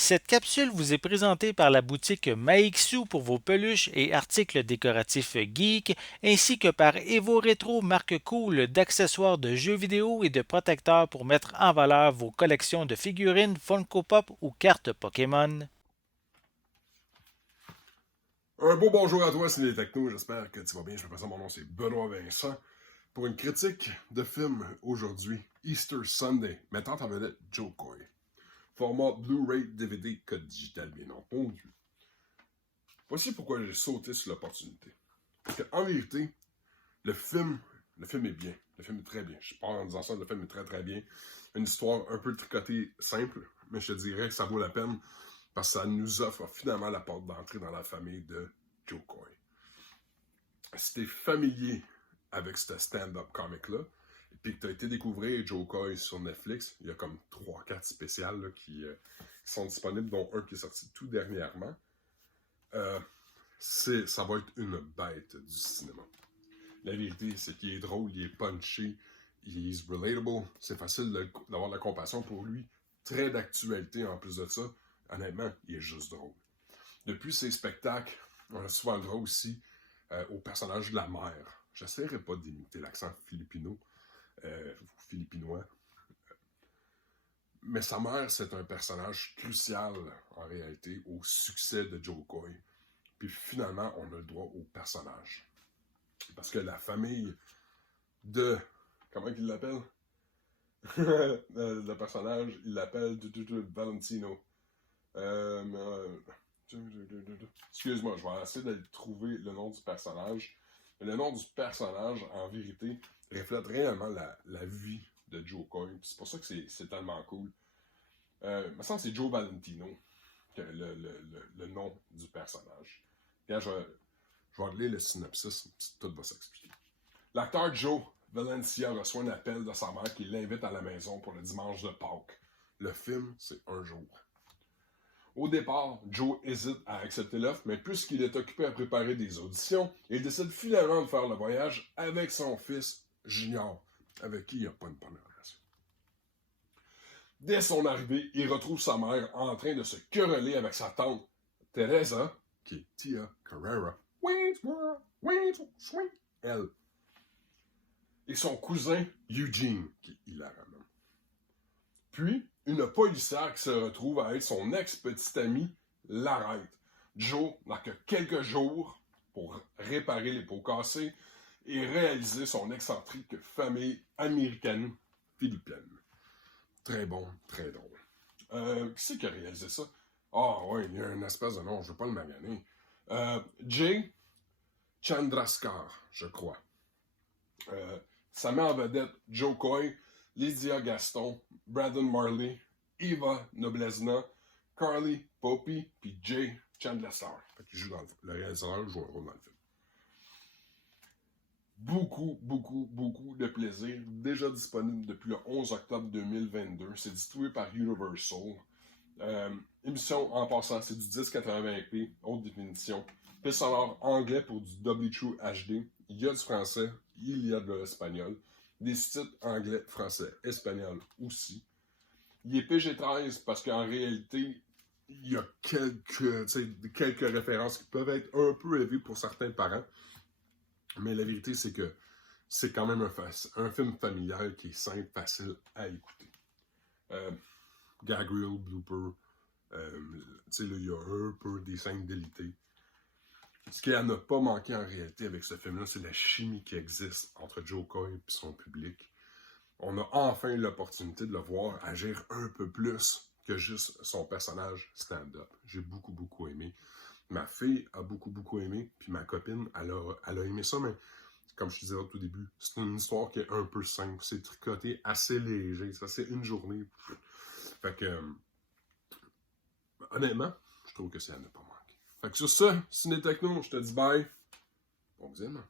Cette capsule vous est présentée par la boutique Maixu pour vos peluches et articles décoratifs geek, ainsi que par Evo Retro, marque cool d'accessoires de jeux vidéo et de protecteurs pour mettre en valeur vos collections de figurines Funko Pop ou cartes Pokémon. Un beau bonjour à toi, c'est les Techno. J'espère que tu vas bien. Je me présente, mon nom c'est Benoît Vincent. Pour une critique de film aujourd'hui, Easter Sunday, mettant en vedette Joe Coy. Format Blu-ray, DVD, code digital, bien entendu. Voici pourquoi j'ai sauté sur l'opportunité. Parce qu'en vérité, le film, le film est bien. Le film est très bien. Je pars en disant ça, le film est très très bien. Une histoire un peu tricotée, simple, mais je te dirais que ça vaut la peine parce que ça nous offre finalement la porte d'entrée dans la famille de Joe Coy. Si t'es familier avec ce stand-up comic-là, puis que tu as été découvrir Joe Coy sur Netflix, il y a comme 3-4 spéciales là, qui sont disponibles, dont un qui est sorti tout dernièrement. Ça va être une bête du cinéma. La vérité, c'est qu'il est drôle, il est punchy, il est relatable, c'est facile d'avoir de la compassion pour lui, très d'actualité en plus de ça. Honnêtement, il est juste drôle. Depuis ses spectacles, on a souvent le droit aussi au personnage de la mère. J'essaierai pas d'imiter l'accent philippinois, mais sa mère, c'est un personnage crucial en réalité au succès de Joe Coy. Puis finalement, on a le droit au personnage. Parce que la famille de... Comment il l'appelle? Le personnage, il l'appelle Valentino. Excuse-moi, je vais essayer de trouver le nom du personnage. Le nom du personnage, en vérité, reflète réellement la vie de Joe Coy. C'est pour ça que c'est tellement cool. Il me semble que c'est Joe Valentino, le nom du personnage. Quand je vais lire le synopsis, tout va s'expliquer. L'acteur Joe Valencia reçoit un appel de sa mère qui l'invite à la maison pour le dimanche de Pâques. Le film, c'est un jour. Au départ, Joe hésite à accepter l'offre, mais puisqu'il est occupé à préparer des auditions, il décide finalement de faire le voyage avec son fils Junior, avec qui il n'a pas une bonne relation. Dès son arrivée, il retrouve sa mère en train de se quereller avec sa tante Teresa, qui est Tia Carrera, elle, et son cousin Eugene, qui est hilarant. Puis, une policière qui se retrouve à être son ex-petite amie l'arrête. Joe n'a que quelques jours pour réparer les pots cassés et réaliser son excentrique famille américano-philippine. Très bon, très drôle. Qui c'est qui a réalisé ça? Ah ouais, il y a une espèce de nom, je ne veux pas le maganer. Jay Chandraskar, je crois. Ça met en vedette Joe Coy, Lydia Gaston, Brandon Marley, Eva Noblezna, Carly Poppy, puis Jay Chandler. Qui joue dans le réalisateur joue un rôle dans le film. Beaucoup de plaisir. Déjà disponible depuis le 11 octobre 2022. C'est distribué par Universal. Émission en passant, c'est du 1080p, haute définition. Piste sonore anglais pour du W HD. Il y a du français, il y a de l'espagnol. Des sous-titres anglais, français, espagnol aussi. Il est PG-13 parce qu'en réalité, il y a quelques références qui peuvent être un peu élevées pour certains parents. Mais la vérité, c'est que c'est quand même un film familial qui est simple, facile à écouter. Gag reel, blooper, il y a un peu des scènes délitées. Ce qui n'a pas manqué en réalité avec ce film-là, c'est la chimie qui existe entre Joe Coy et son public. On a enfin eu l'opportunité de le voir agir un peu plus que juste son personnage stand-up. J'ai beaucoup aimé. Ma fille a beaucoup aimé, puis ma copine, elle a aimé ça, mais comme je te disais au tout début, c'est une histoire qui est un peu simple. C'est tricoté assez léger. Ça, c'est une journée. Fait que, honnêtement, je trouve que ça n'a pas manqué. Fait que sur ça, Ciné Techno, je te dis bye. Bon visionnement.